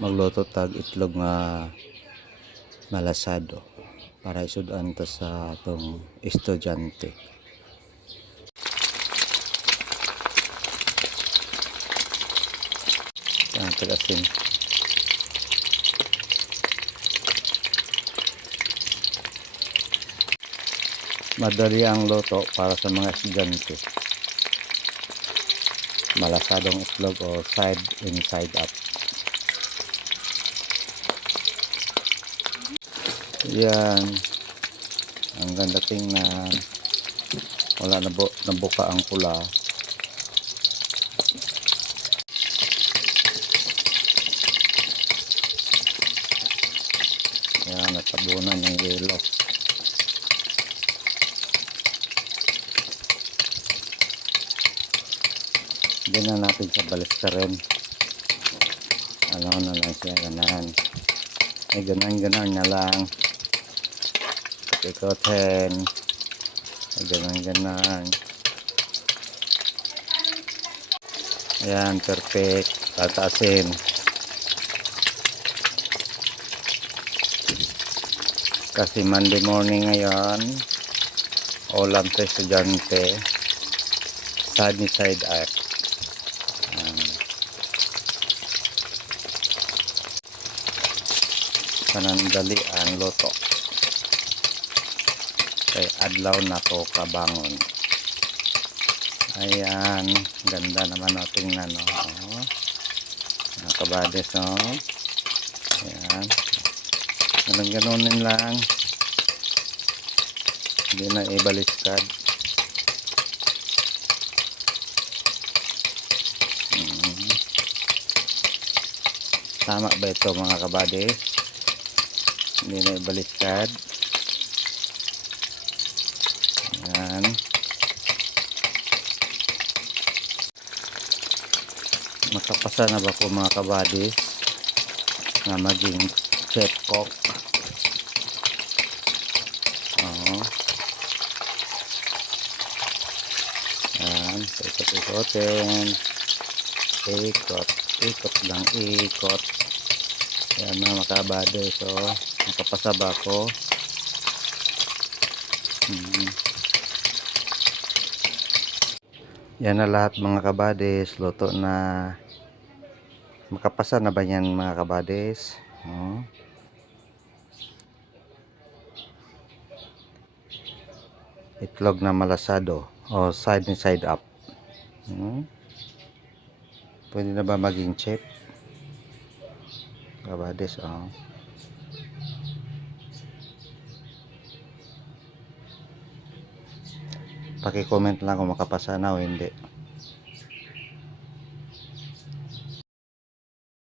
magluto tag itlog nga malasado para isudan ta sa atong estudyante. Tagasin. Madali ang luto para sa mga estudyante. Malasadong itlog o side in side up. Yan. Ang ganda tingnan. Wala nabuka ang pula. Yan, natabunan ng yelo. Hindi na natin sa baliskarin. Ano na lang siya, ganan. Ay, ganan na lang. Ikot-ikotin. Ay, ganan. Ayan, perfect. Tataasin. Kasi Monday morning ngayon, ulam sa estudyante, side up. Panandali ang luto. Kay adlaw na ko kabangon. Ayan, ganda naman o tingnan o. Nakabades o. Ayan. Ganunin lang. Hindi na ibaliskad. Tama ba ito mga kabades? Hindi na ibaliskad. Ayan. Makapasa na ba po mga kabades na maging chef cook? Oo. Ayan. Ikot-ikotin. Ikot lang ikot. Ayan mga kabades. So makapasa ba ko? Yan na lahat mga kabades, luto na. Makapasa na ba yan mga kabades? Itlog na malasado o side and side up. Pwede na ba maging chef? Kabades, paki-comment lang kung makapasa na o hindi.